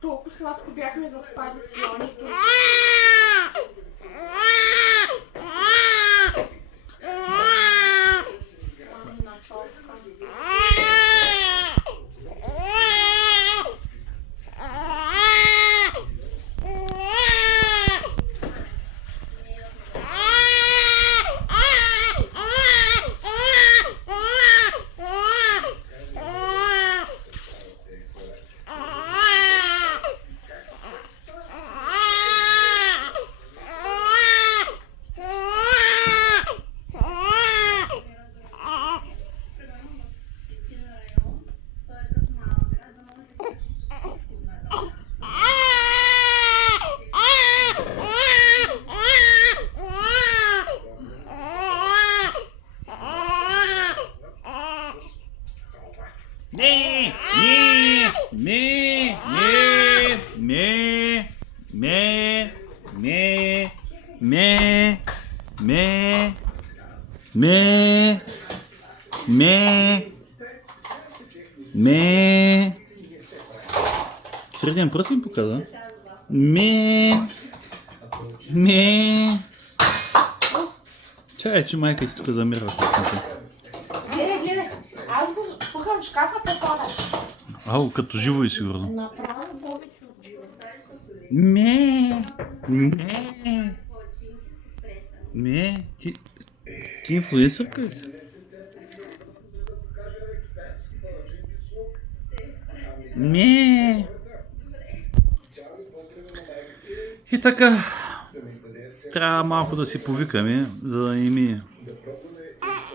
Толкова сладко бяхме заспали с Йонито. Мамина човка. Не, не, не, не, не, не, не, не, не, не. Среден пръст ми показа. Ме. Чай, че майка ти тук замирва. Гледай. Аз го пухам в шкафа по хода. Ау, като живо и сигурно. Направо повече от живо. Ти инфлуенсърка ли си? И така, трябва малко да си повикаме, за да не ми